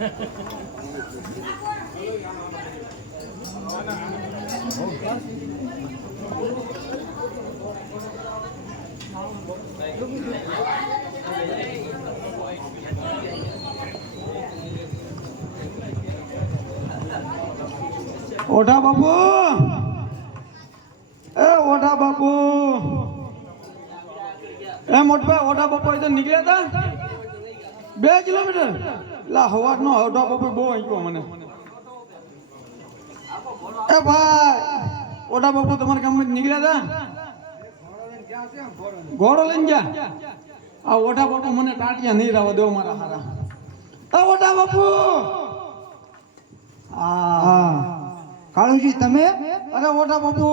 ઓઢા બાપુ, એ ઓઢા બાપુ, એ મોટભાઈ ઓઢા બાપુ તો નીકળ્યા હતા 2 કિલોમીટર. લા હવાર નો ઓઢા બાપુ બહુ આંક્યો મને. એ ભાઈ ઓઢા બાપુ તમારા ગામમાં નીકળ્યા હતા? ઘોડો લઈને ગયા. આ ઓઢા બાપુ મને ટાટિયા નહીં રહેવા દેવો મારા હારા. એ ઓઢા બાપુ. હા કાળુજી તમે? અરે ઓઢા બાપુ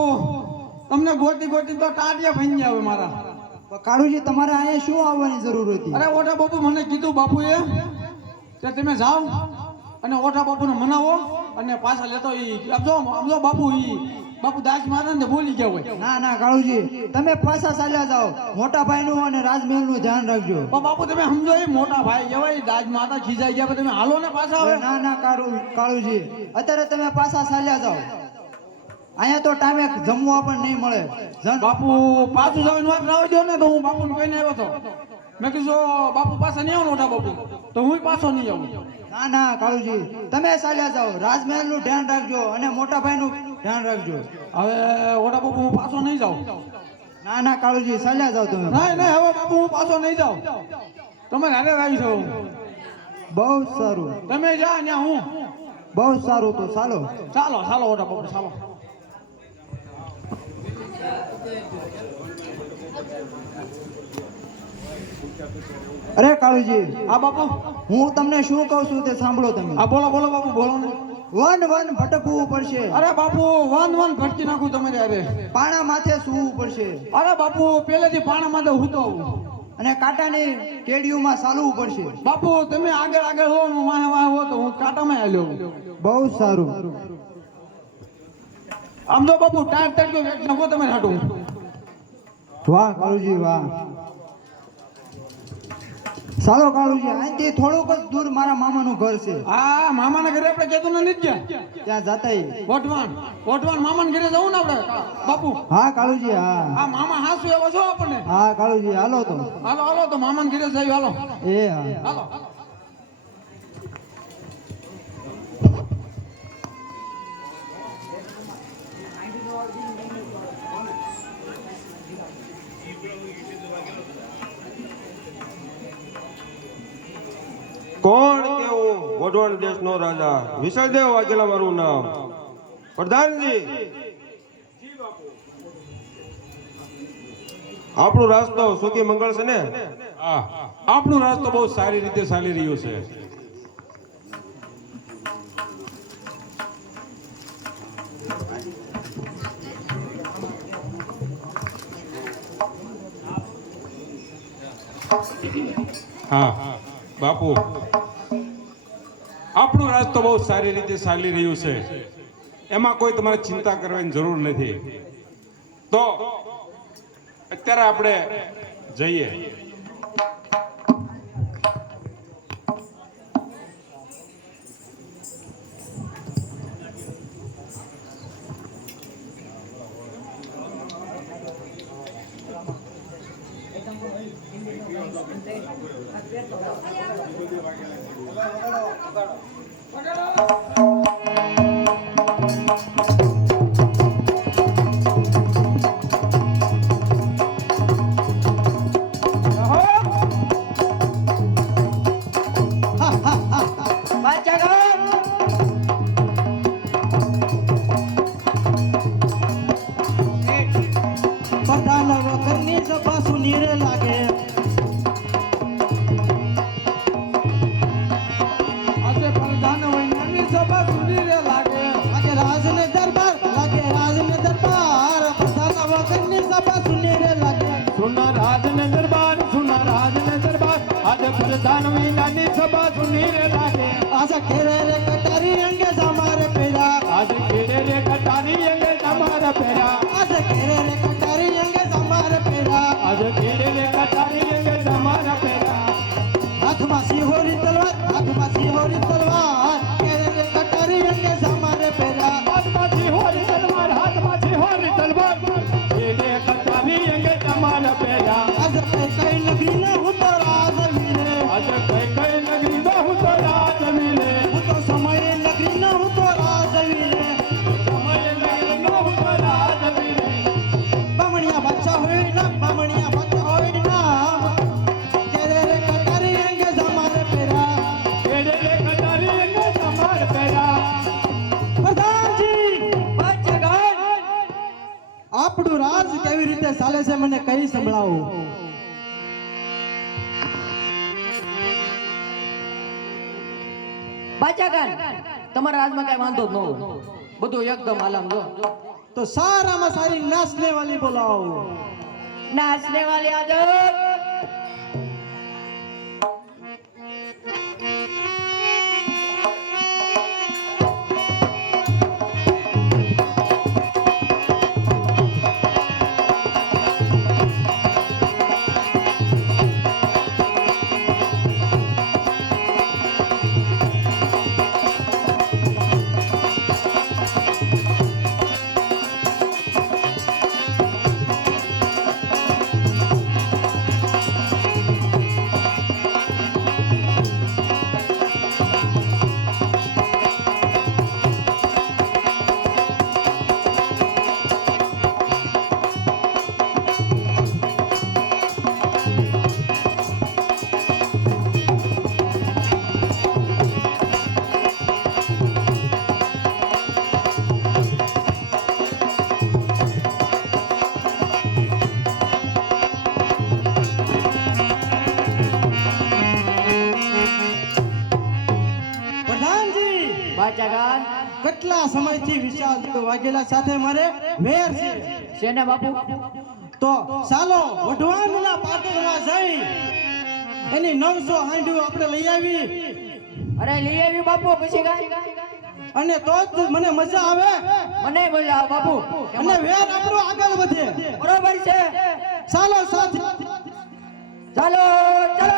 તમને ગોતી ગોતી તો ટાટિયા ભાંગી આવે મારા. કાળુજી તમારે અહીંયા શું આવવાની જરૂર હતી? અરે ઓઢા બાપુ મને કીધું બાપુએ કે તમે જાઓ અને ઓઢા બાપુને મનાવો અને પાછા લેતો સમજો બાપુ બાપુ દાસ મારે ને બોલી ગયા હોય. ના ના કાળુજી તમે પાછા ચાલ્યા જાઓ. મોટા ભાઈનું અને રાજમહેલનું ધ્યાન રાખજો. પણ બાપુ તમે સમજો એ મોટા ભાઈ કહેવાય દાજ માતા ખીજાઈ ગયા તમે હાલો ને પાછા આવે. ના ના કાળુજી અત્યારે તમે પાછા ચાલ્યા જાઓ. અહીંયા તો ટાઈમે જમવા પણ નહીં મળે. બાપુ પાછું જવાની વાત રાવ દો ને તો હું બાપુને કહીને આવ્યો હતો. મેં કીધું બાપુ પાછા નહીં આવો ઓઢા બાપુ તો હું પાછો નહીં આવું. ના ના કાળુજી તમે ચાલ્યા જાઓ. રાજમહેલનું ધ્યાન રાખજો અને મોટા ભાઈનું ધ્યાન રાખજો. હવે ઓઢા બાપુ હું પાછો નહીં જાઉં. ના ના કાળુજી ચાલ્યા જાઓ તમે. નહીં નહીં હવે બાપુ હું પાછો નહીં જાઉં. તમે હારે આવી છો. બહુ સારું. તમે જા ત્યાં હું. બહુ સારું તો ચાલો. ચાલો ચાલો ઓઢા બાપુ ચાલો. અરે કાળુજી હા બાપુ હું તમને શું કહું છું તે સાંભળો તમે. હા બોલો બોલો બાપુ બોલો ને. વન વન ભટકવું પડશે. અરે બાપુ વન ભટકી નાખું તમારે અરે. પાણા માથે સૂવું પડશે. અરે બાપુ પહેલેથી પાણા માટે હું તો આવું. અને કાંટાની કેડિયુંમાં ચાલવું પડશે. બાપુ તમે આગળ આગળ હો હું વાહે વાહે હો તો હું કાંટામાં આવ્યો. બહુ સારું. આમ તો બાપુ ટાઈટ તડકો વેચ નાખો તમે હાટું. વાહ કાળુજી વાહ. ચાલો કાળુજી અહીંથી થોડુંક જ દૂર મારા મામાનું ઘર છે. હા મામાના ઘરે આપણે કેતું નથી ગયા ત્યાં જતાઈ વટવાન મામાના ઘરે જવું ને આપણે બાપુ. હા કાળુજી હા. હા મામા હાસુ એવો છો આપણને. હા કાળુજી હાલો તો. હાલો હાલો તો મામાના ઘરે જઈએ હાલો. એ હા હાલો. કોણ કેવું વઢવાણ દેશનો રાજા વિસળદેવ વાઘેલા મારું નામ. પ્રધાનજી આપણું રાસ્તો સુખી મંગળ છે ને? આપણું રાસ્તો બહુ સારી રીતે ચાલી રહ્યું છે. હા બાપુ આપણું રાસ્તો બહુ સારી રીતે ચાલી રહ્યું છે. એમાં કોઈ તમારે ચિંતા કરવાની જરૂર નથી. તો અત્યારે આપણે જઈએ. હાથમાં સિંહોરી તલવાર કઈ કઈ નગરી નો હું તો રાજવી રે હું તો સમય નગરી નો હું તો રાજવી રે સમય નગરી નો હું તો રાજવી રે બામણિયા બાદશાહ હોય ના બામણિયા બાદશાહ હોય ના કેરે રે કટારી અંગે જમાર પેરા કેરે રે કટારી અંગે જમાર પેરા પ્રધાનજી બાદશાહ આપણું રાજ કેવી રીતે ચાલે છે મને કઈ સંભળાવો બાચાકાન તમારા રાજમાં કઈ વાંધો જ ન હોય બધું એકદમ આલમ જો તો સારામાં સારી નાચને વાલી બોલાવો નાચને વાલી આદત બાચાકાન કેટલા સમયથી વિશાલ વાઘેલા સાથે મારે વેર છે શેને બાપુ તો ચાલો વઢવાણના પાટણમાં જઈ એની 900 હાંડું આપણે લઈ આવી અરે લઈ આવી બાપુ પછી કાઈ અને તો જ મને મજા આવે મને મજા આવે બાપુ અને વેર આપણો આગળ વધે બરોબર છે ચાલો સાથી ચાલો ચાલો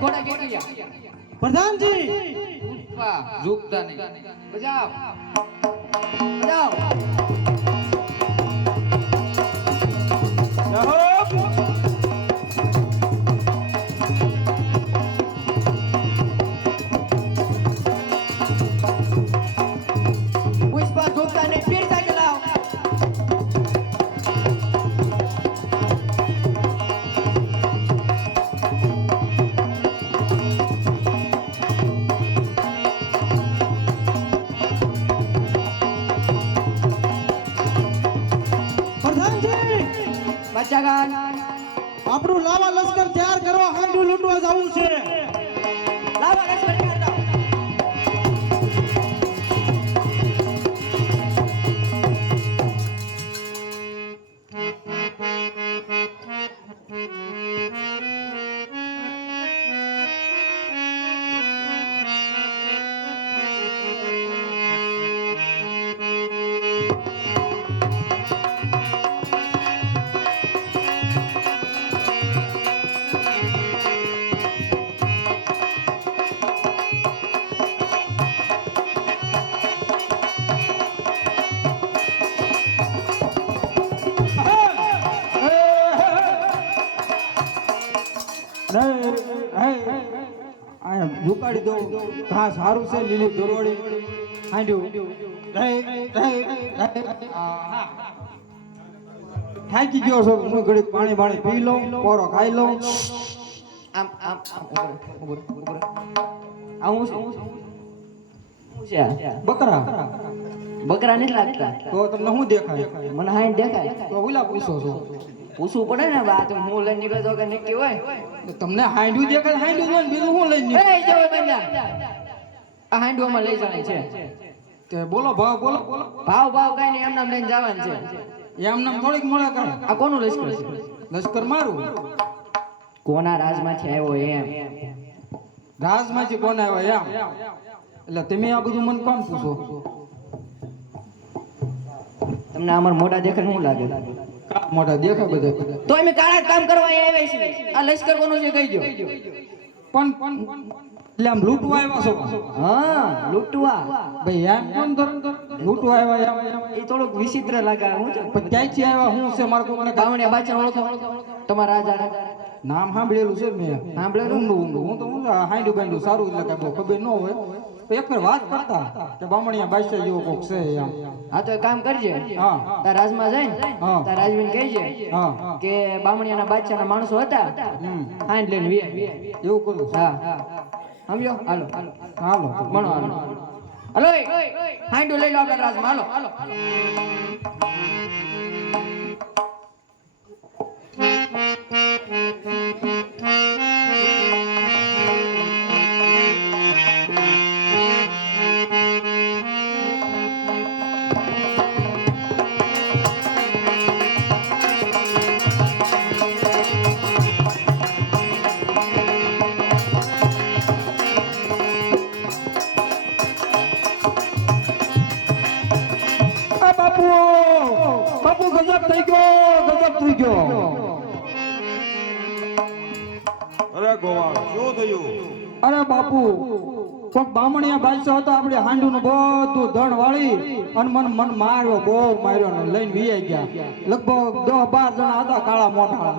घोड़ा गिर गया प्रधान जी वाह झुकता नहीं बजाओ बजाओ पुष्पा झुकता नहीं फिर से चलाओ બચાગાન આપણું લાવા લશ્કર તૈયાર કરો હાંડું લૂંટવા જવું છે લાવા લશ્કર તૈયાર કરો ઝુકાડી દો ઘાસ સારું છે લીલી દોરવાડી હાંડ્યું થાકી ગયો છો હું ઘડીક પાણી બાણી પી લઉં પોરો ખાઈ લઉં આમ આમ આમ ઉભો આવું છે બકરા બકરા નથી લાગતા તો તમને શું દેખાય મને હાઈન દેખાય તો ઓલા પૂછો છો પૂછવું પડે ને બા તો હું લઈને નીકળે તો કે નક્કી હોય તો તમને હાંડ્યું દેખાય હાંડ્યું જોઈને બીજું શું લઈને નીકળે? એ જો બન્યા આ હાંડવામાં લઈ જવાની છે તે બોલો ભાવ બોલો ભાવ ભાવ કઈ નહીં એમનામ લઈને જવાનું છે એમ નામ થોડીક મળે કરે આ કોનું લશ્કર છે લશ્કર મારું કોના રાજમાંથી આવ્યો એમ રાજમાંથી કોણ આવ્યા એમ એટલે તમે આ બધું મને કોણ પૂછો તમને અમાર મોઢા દેખાય શું લાગે મોટા દેખાય બધા તો અમે કાળા કામ કરવા અહીંયા આવ્યા છીએ આ લશ્કર કોનું છે કહી દો પણ એટલે આમ લૂંટવા આવ્યા છો હા લૂંટવા ભાઈ એમ કોણ લૂંટવા આવ્યા એમ એ થોડુંક વિચિત્ર લાગે હું છે પણ ક્યાંથી આવ્યા હું છે મારે કોઈને બાવણિયા બાચા ઓળખો તમારા રાજા નામ સાંભળેલું છે મેં સાંભળેલું? ઊંડું હું તો હું હાંડ્યું બાંડ્યું સારું એટલે કઈ બહુ ખબર ન હોય તો એક વાર વાત કરતા કે બામણિયા બાદશાહ જેવો કોક છે એમ હા તો એક કામ કરજે હા તાર રાજમાં જઈને હા. તાર રાજવીને કહેજે હા કે બામણિયાના બાદશાહના માણસો હતા હાંડ લઈને વે એવું કરું હા સમજો હાલો હાલો મણો હાલો હાલો એ, હાંડું લઈ લો આપણા રાજમાં હાલો આ બાપુ બાપુ ગજબ થઈ ગયો અરે ગોવાળ શું થયું અરે બાપુ કોક બામણિયા બાદશાહ હતો આપણે હાંડું નું બધું ધણ વાળી અને મન માર્યો બહુ માર્યો ને લઈને વીઆઈ ગયા લગભગ 10-12 જણા હતા કાળા મોટા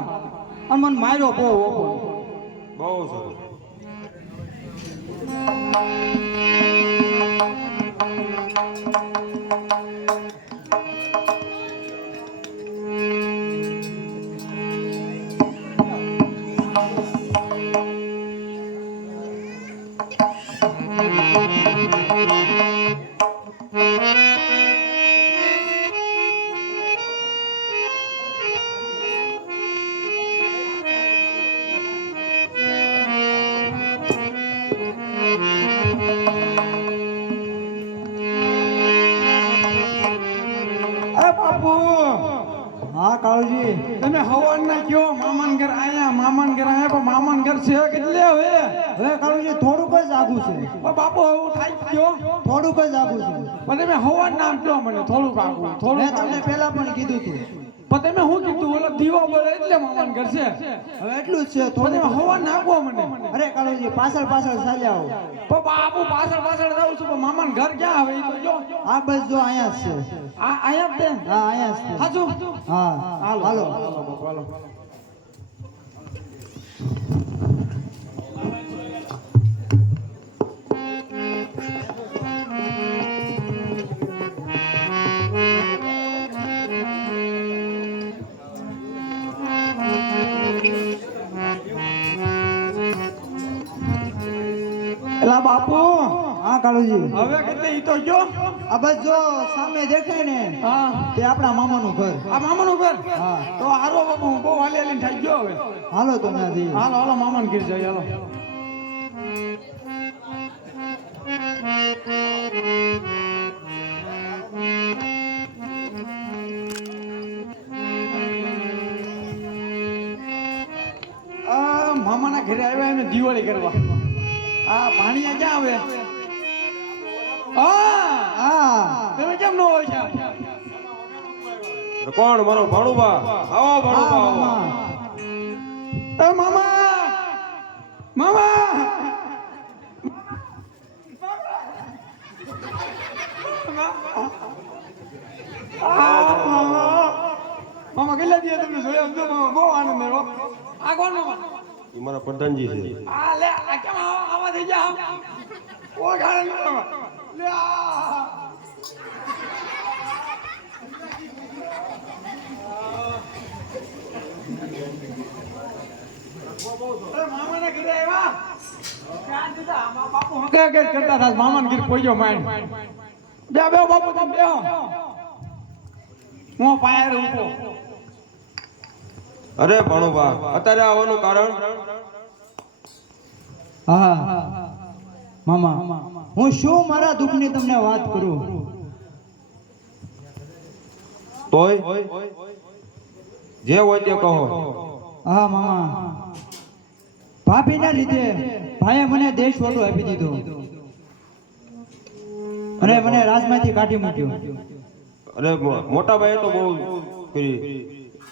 અને મને માર્યો બહુ ઓપો બહુ સરસ અરે બાપુ હા કાળુજી તમે હવાન ના કયો મામાન ઘર આયા મામાન ઘર આયા પણ મામાન ઘર છે કેટલે હવે હવે કાળુજી થોડુંક જ આગું છે પણ બાપુ હું થાય ગયો થોડુંક જ આગું છે પણ તમે હવાન નામ કયો મને થોડુંક આગું મેં થોડુંક તમને આગું. પહેલા પણ કીધું હતું પણ તમે શું કીધું ઓલો દીવો બળે એટલે મામાન ઘર છે હવે એટલું જ છે પણ તમે થોડું હવાન નાખો મને અરે કાળુજી પાછળ ચાલ્યા આવો પણ બાપુ પાછળ પાછળ જાઉં છું પણ મામાન ઘર ક્યાં આવે એ તો જો આ બસ જો અહીંયા જ છે આ અહીંયા જ તે હા અહીંયા જ છે હાચું હા હાલો હાલો બાપુ હાલો એલા બાપુ હા કાળુજી હવે કેટલે ઈ તો જો આ બસ જો સામે દેખાય ને હા તે આપણા મામાનું ઘર આ મામાનું ઘર હા તો હારો બાપુ હું બહુ હાલી હાલીને થઈ ગયો હવે હાલો તો ત્યાંથી હાલો હાલો મામાને ઘેર જઈએ હાલો આ મામાના ઘરે આવ્યા એમને દિવાળી કરવા આ ભાણિયા ક્યાં આવે હા તમે કેમ ન હોય છે કોણ મારો ભાણુબા આવો ભાણુબા આવો એ મામા મામા મામા કેટલા દિવસ તમને જોયા હતો મામા બહુ આનંદ આવ્યો આ કોણ મામા એ મારા પ્રધાનજી છે આ લે આ કેમ આવા થઈ ગયા કોઈ કારણ નહીં મામા લે આ અરે મામાના ઘરે આવ્યા કે કરતા હતા મામાન ગીર પોઈજો માઈન બે બાપુ તમે બેહો હું પાયર ઉભો અરે ભણુભા અત્યારે આવવાનું કારણ હા મામા હું શું મારા દુઃખની તમને વાત કરું તોય જે હોય તે કહો. હા મામા ભાભીના લીધે ભાઈએ મને દેશ વટો આપી દીધો અને મને રાજમાંથી કાઢી મૂક્યો. અરે મોટા ભાઈએ તો બહુ કરી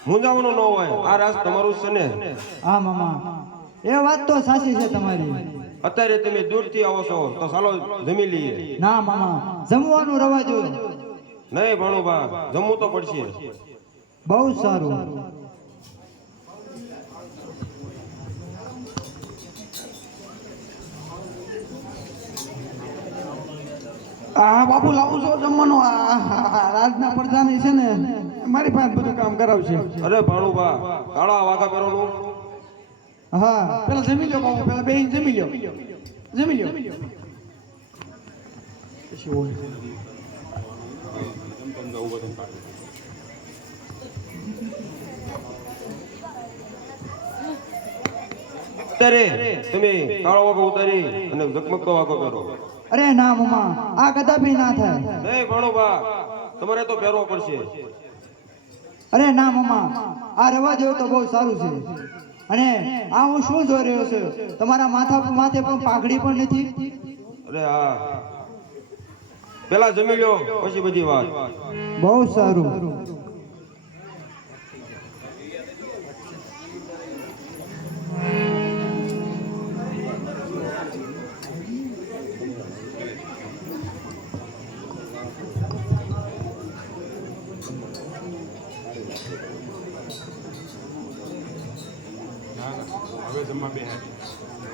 મૂંઝાવાનું ન હોય. આ રાસ તમારું જ છે ને. હા મામા એ વાત તો સાચી છે તમારી. અત્યારે તમે દૂરથી આવો છો તો ચાલો જમી લઈએ. ના મામા જમવાનું રવા દો. નહીં ભણુભા જમવું તો પડશે. બહુ સારું. હા બાપુ લાવું છો જમવાનું રાજના પ્રધાની છે ને મારી પાસે બધું કામ કરાવશે. અરે ભણુભા કાળા વાઘા પહેરવાનું. હા પેલા જમી લો બાપુ પેલા બે જમી લો જમી લો અત્યારે તમે કાળો વાઘો ઉતારી અને ઝગમગતો વાઘો પહેરો. અરે ના મામા આ કદાપી ના થાય. નહીં ભણુભા તમારે તો પહેરવો પડશે. અરે ના મામા આ રવા જેવું તો બહુ સારું છે. અને આ હું શું જોઈ રહ્યો છું તમારા માથે પણ પાઘડી પણ નથી. અરે હા પેલા જમી લો પછી બધી વાત. બહુ સારું. હવે જમવા બે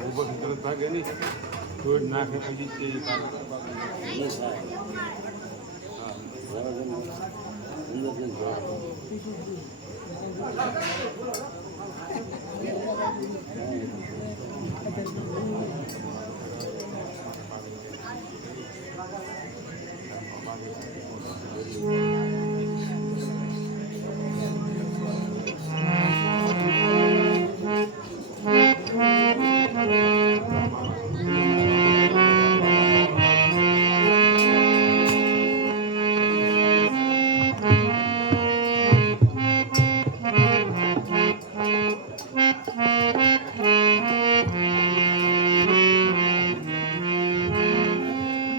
ઉભો તરત ભાગે નહીં થોડી નાખે પછી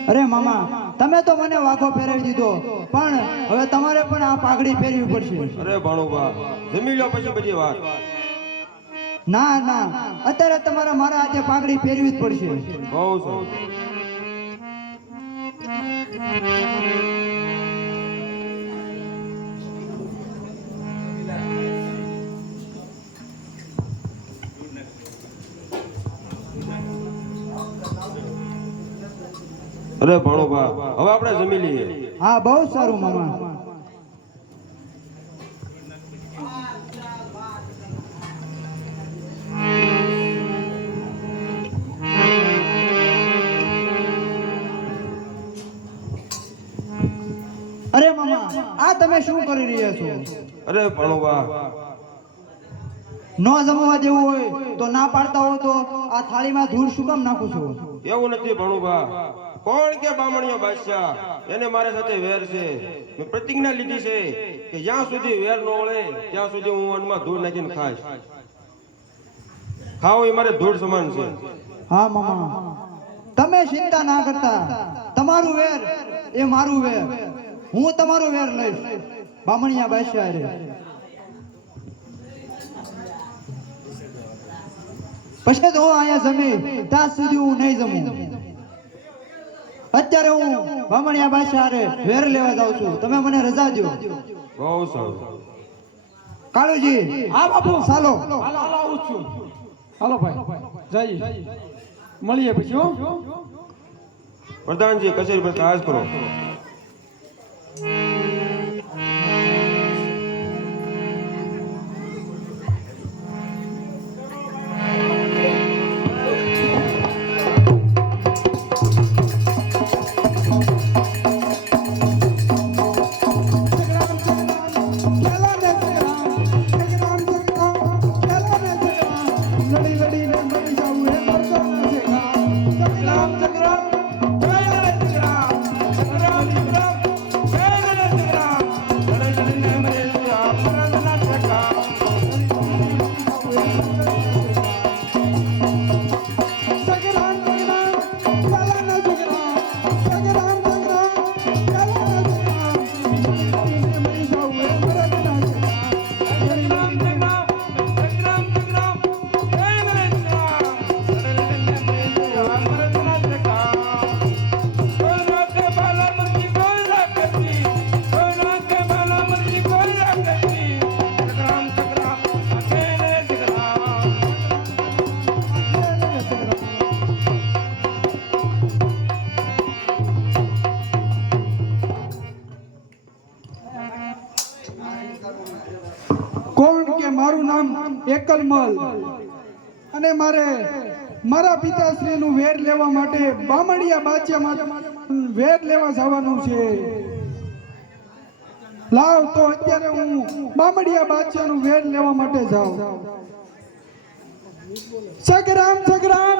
અરે મામા તમે તો મને વાઘો પહેરાવી દીધો પણ હવે તમારે પણ આ પાઘડી પહેરવી પડશે. અરે ભણુભા જમી લો પછી બધી વાત. ના ના અત્યારે તમારે મારા હાથે પાઘડી પહેરવી જ પડશે. બહુ સારું. અરે ભણુભા હવે આપણે જમી લઈએ. હા બહુ સારું મામા. અરે મામા આ તમે શું કરી રહ્યા છો? અરે ભણુભા ન જમવા દેવું હોય તો ના પાડતા હો તો આ થાળીમાં ધૂળ શું કામ નાખું છું? એવું નથી ભણુભા. કોણ કે બામણીયો બાદશાહ એને મારા સાથે વેર છે. મેં પ્રતિજ્ઞા લીધી છે કે જ્યાં સુધી વેર ન ઓળે ત્યાં સુધી હું અન્નમાં ધૂળ નાખીને ખાઈશ. ખાવ એ મારે ધૂળ સમાન છે. હા મામા તમે ચિંતા ના કરતા. તમારું વેર એ મારું વેર. હું તમારું વેર લઈશ બામણીયા બાદશાહ રે. પછી તો હું અહીંયા જમી ત્યાં સુધી હું નહીં જમું. અત્યારે હું બામણીયા બાદશાહ રે વેર લેવા જાઉં છું. તમે મને રજા દો. બહુ સારું. કાળુજી હા બાપુ ચાલો. હાલો આવું છું. હાલો ભાઈ જઈએ મળીએ પછી હો. પ્રધાનજી કચેરી પર કાજ કરો. મારું નામ એકલમલ અને મારે મારા પિતાશ્રીનું વેર લેવા માટે બામણિયા બાદશાહમાં વેર લેવા જવાનું છે. લાવ તો અત્યારે હું બામણિયા બાદશાહનું વેર લેવા માટે જાઉં. સગરામ સગરામ